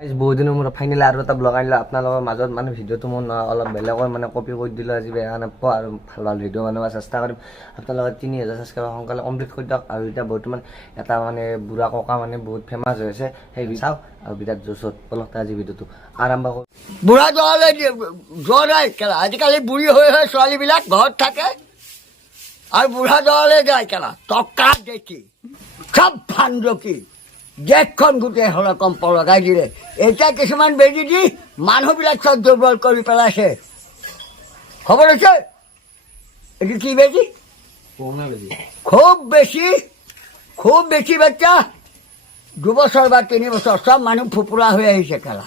বহুত দিনৰ মূৰত ফাইনেলি আৰু এটা ব্লগ আনিলোঁ আপোনালোকৰ মাজত মানে ভিডিঅ'টো মই অলপ বেলেগৰ মানে কপি কৰি দিলোঁ আজি বেয়া নাপাব আৰু ভাল ভাল ভিডিঅ' বনাব চেষ্টা কৰিম আপোনালোকে 3000 ছাবস্ক্ৰাইবাৰ সোনকালে কমপ্লিট কৰি দিয়ক আৰু এতিয়া বৰ্তমান এটা মানে বুঢ়া ককা মানে বহুত ফেমাছ হৈ আছে সেই চাওক আৰু বিৰাট জোচত পলকতে আজি ভিডিঅ'টো আৰম্ভ কৰোঁ বুঢ়া জলে জ্বৰ নাই কেলা আজিকালি বুঢ়ী হৈ ছোৱালীবিলাক ঘৰত থাকে আৰু বুঢ়া জলে যায় কেলা টকা দেখি চব ফান্দকি দেশখন গোটেই হলকম্প লগাই দিলে এতিয়া কিছুমান বেজি দি মানুহবিলাক চব দুৰ্বল কৰি পেলাইছে খবৰ হৈছে এইটো কি বেজি খুব বেছি বাচ্চা 2 বছৰ বা 3 বছৰ চব মানুহ ফুপুৰা হৈ আহিছে কেলা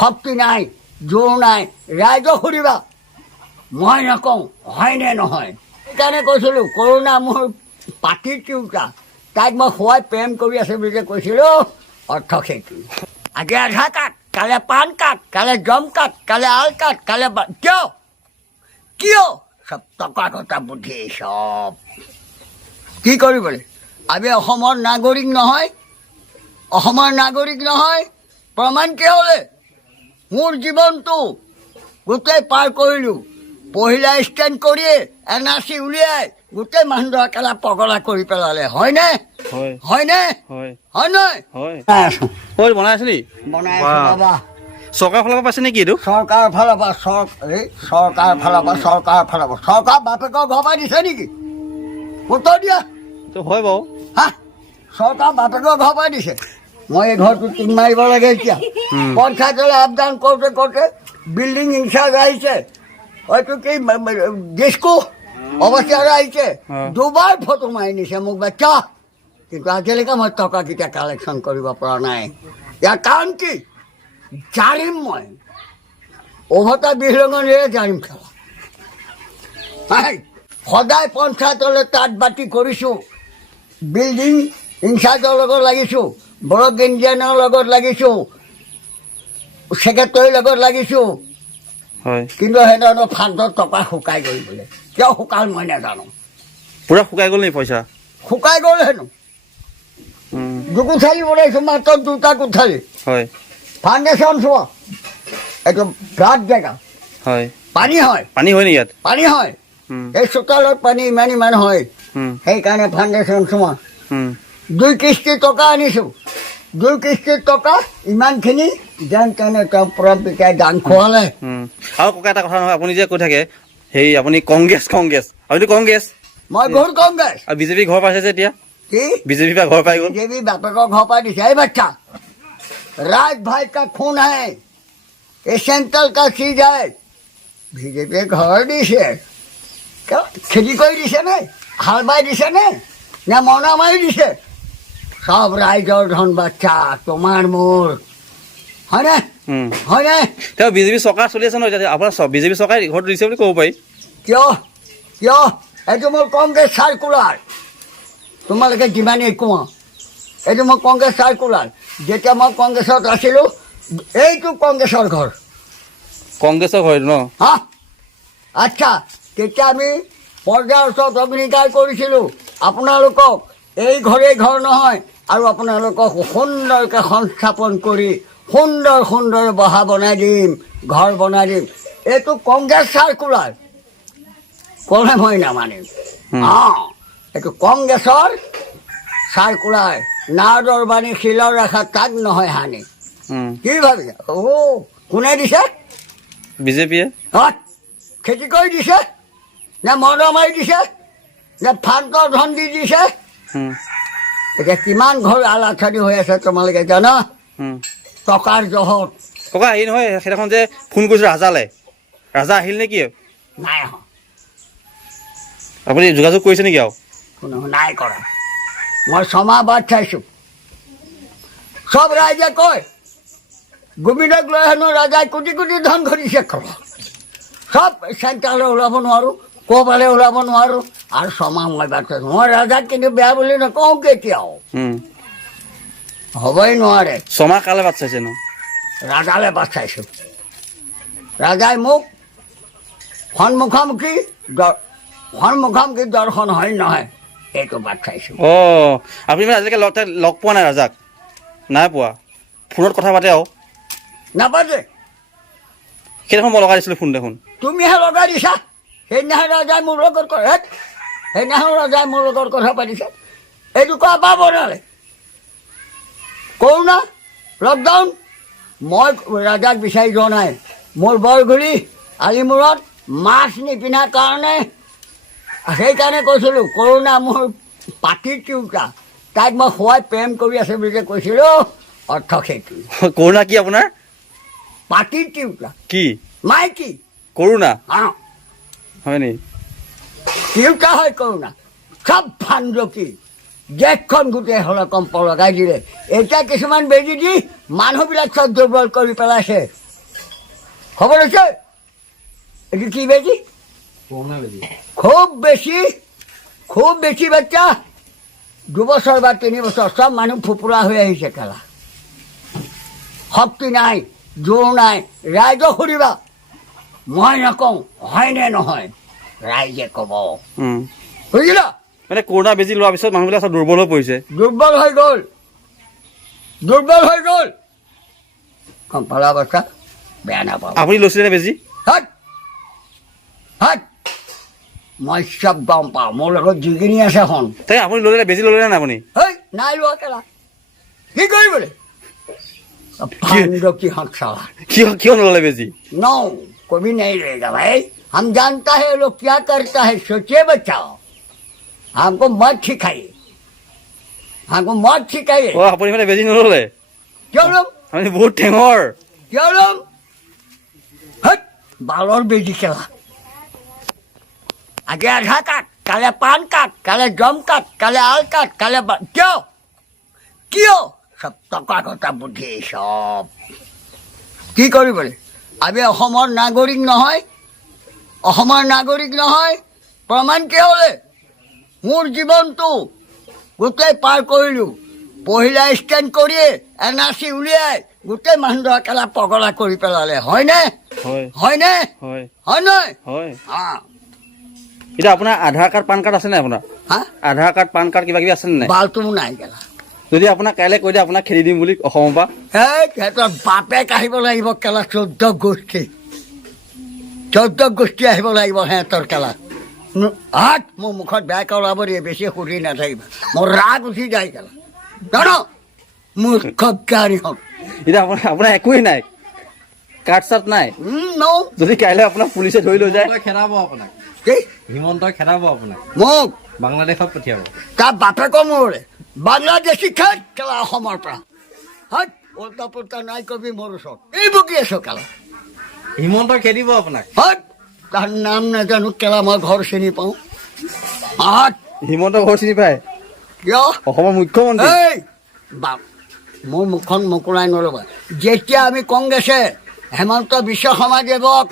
শক্তি নাই জোৰ নাই ৰাইজক সুধিবা মই নকওঁ হয়নে নহয় সেইকাৰণে কৈছিলোঁ কৰোণা মোৰ পাতিৰ তিউতা তাইক মই খুৱাই প্ৰেম কৰি আছে বুলি যে কৈছিলোঁ অৰ্থ সেইটো আজি আধাৰ কাৰ্ড কাইলৈ পান কাৰ্ড কাইলৈ জম কাৰ্ড কাইলৈ আল কাৰ্ড কাইলৈ কিয় চব টকা ঘটা বুদ্ধি চব কি কৰিবলৈ আমি অসমৰ নাগৰিক নহয় প্ৰমাণ কি হ'লে মোৰ জীৱনটো গোটেই পাৰ কৰিলোঁ পহিলা ষ্টেণ্ড কৰিয়ে NRC উলিয়াই গোটেই মানুহ একেলা পগলা কৰি পেলালে হয়নে বনাই আছে নি বাবা চৰকাৰৰ ফালৰ পৰা পাইছে নেকি এইটো চৰকাৰৰ ফালৰ পৰা চৰকাৰ বাপেকৰ ঘৰ পৰা দিছে নেকি উত্তৰ দিয়া হয় বাৰু হা চৰকাৰ বাপেকৰ ঘৰ পৰা দিছে মই এই ঘৰটো টিং মাৰিব লাগে এতিয়া পঞ্চায়তলৈ আপ ডাউন কৰোঁতে বিল্ডিং ইনচাৰ্জ আহিছে হয়তো কি ডিস্কো অৱস্থাৰে আহিছে 2 বাৰ ফটো মাৰি নিছে মোক বাচ্চা কিন্তু আজিলৈকে মই টকাকেইটা কালেকশ্যন কৰিব পৰা নাই ইয়াৰ কাৰণ কি জাৰিম মই উভতা বিহলঙনিৰে জাৰিম খেলা সদায় পঞ্চায়তলৈ তাঁত বাতি কৰিছোঁ বিল্ডিং ইনচাৰ্জৰ লগত লাগিছোঁ ব্লক ইঞ্জিনিয়াৰৰ লগত লাগিছোঁ ছেক্ৰেটাৰীৰ লগত লাগিছোঁ কিন্তু সেইধৰণৰ ফাণ্ডৰ টকা শুকাই গ'ল বোলে কিয় শুকাল মই নাজানো পুৰা শুকাই গ'ল নি পইচা শুকাই গ'ল হেনো দুকোঠালি বনাইছোঁ মাত্ৰ 2টা কোঠালি হয় ফাউণ্ডেশ্যন চোৱা এইটো ফ্লাড জেগা হয় পানী হয় নি ইয়াত পানী হয় এই চোতালত পানী ইমান হয় সেইকাৰণে ফাউণ্ডেশ্যন চোৱা 2 কিস্তি টকা আনিছোঁ 2 কিস্তিৰ টকা ইমানখিনি যেন তেনে তেওঁ পৰম পিতাই দান খোৱালে আৰু ককা এটা কথা নহয় আপুনি যে কৈ থাকে সেই আপুনি কংগ্ৰেছ আপুনি কংগ্ৰেছ মই ঘৰ কংগ্ৰেছ আৰু বিজেপি ঘৰ পাইছে যে এতিয়া কি বিজেপি পৰা ঘৰ পাই গ'ল বিজেপি বাপেকৰ ঘৰ পৰা দিছে এই বাচ্চা राज भाई का खून है ये सेंट्रल का चीज है बीजेपी घर दिसे खेती कर दिसे ने हाल बाई दिसे ने मना मारि दिसे सब राइजर धन बाच्चा तुम्हार मोर हयने বিজেপি চৰকাৰ চলি আছে নহয় আপোনাৰ বিজেপি চৰকাৰে ঘৰটো দিছে বুলি ক'ব পাৰি কিয় এইটো মোৰ কংগ্ৰেছ চাৰ্কুলাৰ তোমালোকে যিমানেই কোৱা এইটো মোৰ কংগ্ৰেছ চাৰ্কুলাৰ যেতিয়া মই কংগ্ৰেছত আছিলোঁ এইটো কংগ্ৰেছৰ ঘৰ ন হা আচ্ছা তেতিয়া আমি পৰ্যায়ৰ ওচৰত অগ্নিকাৰ কৰিছিলোঁ আপোনালোকক এই ঘৰেই ঘৰ নহয় আৰু আপোনালোকক সুন্দৰকৈ সংস্থাপন কৰি সুন্দৰ বহা বনাই দিম ঘৰ বনাই দিম এইটো কংগ্ৰেছ চাৰ্কুলাৰ ক'লে মই নামানিম এইটো কংগ্ৰেছৰ চাৰ্কুলাৰ নাৰদৰ বাণী শিলৰ ৰাখা তাক নহয় হানি কি ভাবিছে কোনে দিছে বিজেপিয়ে খেতি কৰি দিছে নে মৰণা মাৰি দিছে নে ফাণ্ডৰ ধন দি দিছে এতিয়া কিমান ঘৰ আলাথানি হৈ আছে তোমালোকে জানা টকাৰ জহত ককা হেৰি নহয় সেইদিনাখন যে ফোন কৰিছোঁ ৰাজা আহিল নেকি নাই অহা আপুনি যোগাযোগ কৰিছে নেকি আৰু নাই কৰা মই ছমাহ বাদ চাইছোঁ চব ৰাইজে কয় গোবিন্দক লৈ হেনো ৰাজাই কোটি ধন ঘটিছে চব চেণ্ট্ৰেলে ওলাব নোৱাৰোঁ ক'ৰবালে ওলাব নোৱাৰোঁ আৰু ছমাহ মই বাদ চাইছোঁ মই ৰাজাক কিন্তু বেয়া বুলি নকওঁ কেতিয়াও হ'বই নোৱাৰে ছমাহ কালে বাদ চাইছে ন ৰাজালে বাদ চাইছোঁ ৰাজাই মোক সন্মুখামুখি দৰ্শন হয় নহয় এইটো বাদ চাইছোঁ আপুনি মানে আজিলৈকে লগ পোৱা নাই ৰাজাক নাই পোৱা ফোনত কথা পাতে আৰু নাপাতে সেইদিনাখন মই লগাই দিছিলোঁ ফোন দেখোন তুমিহে লগাই দিছা সেইদিনাখন ৰজাই মোৰ লগত সেইদিনাখন ৰজাই মোৰ লগত কথা পাতিছে এইটো কোৱা পা বনালে কৰোণা লকডাউন মই ৰাজাক বিচাৰি যোৱা নাই মোৰ বৰগুৰি আলিমূৰত মাছ নিপিন্ধাৰ কাৰণে সেইকাৰণে কৈছিলোঁ কৰোণা মোৰ পাতিৰ তিউতা তাইক মই খুৱাই প্ৰেম কৰি আছোঁ বুলি যে কৈছিলোঁ অৰ্থ সেইটো কৰোণা কি আপোনাৰ পাতিৰ তিউতা কি মাইকী কৰোণা অঁ হয় নি তিউতা হয় কৰোণা চব ফান্দকি দেশখন গোটেই হলকম্প লগাই দিলে এতিয়া কিছুমান বেজি দি মানুহবিলাক চব দুৰ্বল কৰি পেলাইছে খবৰ হৈছে এইটো কি বেজি খুব বেছি বাচ্চা 2 বছৰ বা 3 বছৰ চব মানুহ ফুপুৰা হৈ আহিছে কেলা শক্তি নাই জোৰ নাই ৰাইজক সুধিবা মই নকওঁ হয়নে নহয় ৰাইজে ক'ব বুজিলা মানে কৰোণা বেজি লোৱাৰ পিছত মানুহবিলাক চব দুৰ্বল হৈ পৰিছে দুৰ্বল হৈ গ'ল কম্পালা অৱস্থা বেয়া নাপাওঁ আপুনি লৈছিলে বেজি হাত মই চব গম পাওঁ মোৰ লগত যিখিনি আছে এখন তাই আপুনি ল'লে বেজি ল'লে নাই আপুনি হেই নাই লোৱা কেলা কি কৰিবলৈ ফান্দকিহঁত চালা কিয় নল'লে বেজি नो कभी नहीं रहेगा भाई हम जानता है लोग क्या करता है सोचिए बच्चाओ हमको मत सिखाइए অ' আপুনি মানে বেজি নল'লে क्यों लोग আপুনি বহুত টেঙৰ हट बालोर बेजी केला आगे आधार कार्ड काले पान कार्ड काले जम कार्ड काले आल कार्ड काले क्यों सब टका कथा बुद्धि सब কি কৰিবলৈ আমি অসমৰ নাগৰিক নহয় প্ৰমাণ কি হ'লে মোৰ জীৱনটো গোটেই পাৰ কৰিলোঁ পহিলা স্কেন কৰিয়ে NRC উলিয়াই গোটেই মানুহৰ কেলা পগলা কৰি পেলালে হয়নে হয় নহয় এতিয়া আপোনাৰ আধাৰ কাৰ্ড পান কাৰ্ড আছে নাই আপোনাৰ আধাৰ কাৰ্ড পান কাৰ্ড কিবা কিবি আছে নাই বালটো নাই কেলা যদি আপোনাক কাইলৈ কৈ দিয়ে আপোনাক খেদি দিম বুলি অসমৰ পৰা সিহঁতৰ বাপেক আহিব লাগিব কেলা 14 গোষ্ঠী আহিব লাগিব সিহঁতৰ কেলা মোৰ মুখত বেয়া ওলাব দিয়ে বেছি সুধি নাথাকিবা মোৰ ৰাগ উঠি যায় কেলা জানো মূৰ্খ জ্ঞানী হওক এতিয়া আপোনাৰ একোৱেই নাই কাৰ্ড চাৰ্ট নাই যদি কাইলৈ আপোনাক পুলিচে ধৰি লৈ যায় খেদাব আপোনাক কি হিমন্তই খেদাব আপোনাক মোক বাংলাদেশত পঠিয়াব তাৰ বাপেকৰ মোৰে বাংলাদেশী খাই কেলা অসমৰ পৰা হাত উল্টা পুল্টা নাই কবি মোৰ ওচৰত এই বকি আছো কেলা হিমন্তই খেদিব আপোনাক হাত তাৰ নাম নাজানো কেলা মই ঘৰ চিনি পাওঁ হাত হিমন্ত ঘৰ চিনি পায় কিয় অসমৰ মুখ্যমন্ত্ৰী এই মোৰ মুখখন মোকোলাই নল'বা যেতিয়া আমি কংগ্ৰেছে হেমন্ত বিশ্ব শৰ্মাদেৱক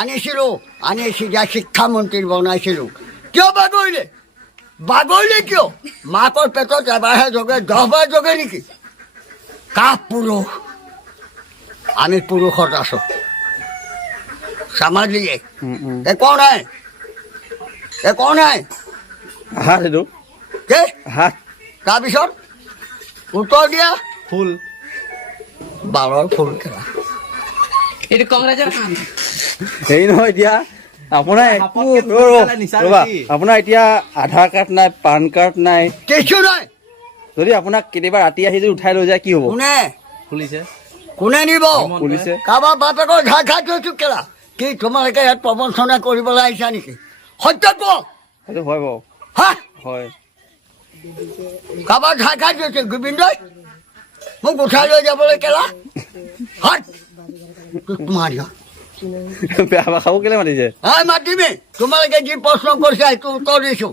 আনি চিধা শিক্ষামন্ত্ৰী বনাইছিলোঁ কিয় বাগৰিলে কিয় মাকৰ পেটত এবাৰহে জগে 10 বাৰ জগে নেকি কাহ পুৰুষ আমি পুৰুষত আছোঁ সমাজলিয়ে একো নাই হাত এইটো কি হাত তাৰপিছত উত্তৰ দিয়া ফুল বালৰ ফুল খেলা এইটো কংগ্ৰেছৰ কাম হেৰি নহয় এতিয়া আপোনাৰ আপোনাৰ এতিয়া আধাৰ কাৰ্ড নাই পান কাৰ্ড নাই কিছু নাই যদি আপোনাক কেতিয়াবা ৰাতি আহি যদি উঠাই লৈ যায় কি হ'ব কোনে নিব পুলিচে কাৰোবাৰ বাপেকৰ ঘাই খাই থৈছোঁ কেলা কি তোমালোকে ইয়াত প্ৰবঞ্চনা কৰিবলৈ আহিছা নেকি সত্য কোৱা সেইটো হয় বাৰু হা হয় কাৰোবাৰ ঘাই খাই থৈছে গোবিন্দই মোক উঠাই লৈ যাবলৈ কেলা হাত মাৰিয়া বেয়া ভাষাও কেলে মাতিছে মাতিবি তোমালোকে যি প্ৰশ্ন কৰিছা সেইটো উত্তৰ দিছোঁ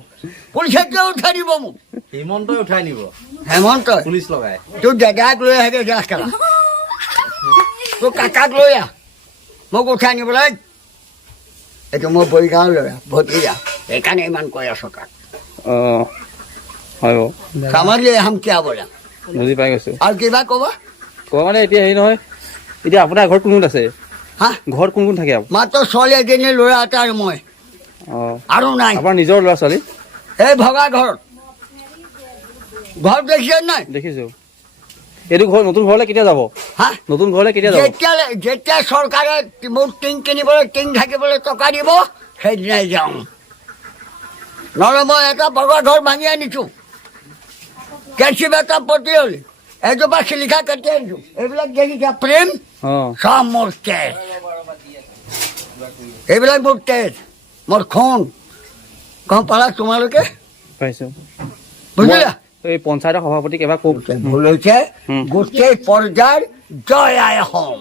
পুলিচে কিয় উঠাই দিব মোক হিমন্তই উঠাই নিব হেমন্তই পুলিচ লগাই তোৰ দাদাক লৈ আহে যা কেলা তোৰ কাকাক লৈ আহ মোক উঠাই নিবলৈ এইটো মোৰ বৰিগাঁও লৈ আহ ভতিজা সেইকাৰণে ইমান কৈ আছো তাক অঁ হয় বাৰু সামাজিক হাম কিয়া বলা বুজি পাই গৈছোঁ আৰু কিবা ক'বা কোৱা মানে এতিয়া হেৰি নহয় এতিয়া আপোনাৰ ঘৰত কোন কোন আছে হা ঘৰত কোন কোন থাকে মাত্ৰ ছোৱালী এজনী ল'ৰা এটা আৰু মই অঁ আৰু নাই আপোনাৰ নিজৰ ল'ৰা ছোৱালী এই ভগা ঘৰত দেখিছে নাই দেখিছোঁ এইটো ঘৰ নতুন ঘৰলৈ কেতিয়া যাব হা নতুন ঘৰলৈ কেতিয়া যাব যেতিয়া চৰকাৰে মোৰ টিং কিনিবলৈ টিং থাকিবলৈ টকা দিব সেইদিনাই যাওঁ নহ'লে মই এটা বগা ঘৰ ভাঙি আনিছোঁ কেঁচি এটা পতি হ'ল এজোপা শিলিখা কাটি আনিছোঁ এইবিলাক দেখিছা প্ৰেম চব মোৰ তেজ এইবিলাক মোৰ তেজ মোৰ খুন গম পালা তোমালোকে পাইছো বুজিলা এই পঞ্চায়তৰ সভাপতিক এবাৰ কওক ভুল হৈছে গোটেই পৰ্যায়ৰ জয় আই অসম